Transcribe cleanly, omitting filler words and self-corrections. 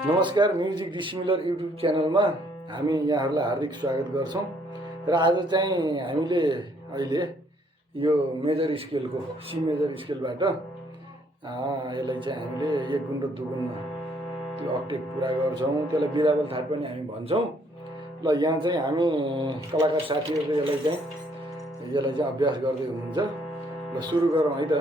नमस्कार, music dissimilar YouTube च्यानलमा हामी यहाँहरूलाई हार्दिक स्वागत गर्छौँ। र आज चाहिँ हामीले अहिले यो मेजर स्केलको सी मेजर स्केलबाट यसलाई चाहिँ हामीले एक गुण र दुगुनमा त्यो अक्टेट पुरा गर्छौँ। त्यसलाई बिराबल थाट पनि हामी भन्छौँ। ल यहाँ चाहिँ हामी कलाकार साथीहरूले यसलाई चाहिँ अभ्यास गर्दै हुनुहुन्छ। ल सुरु गरौँ है त।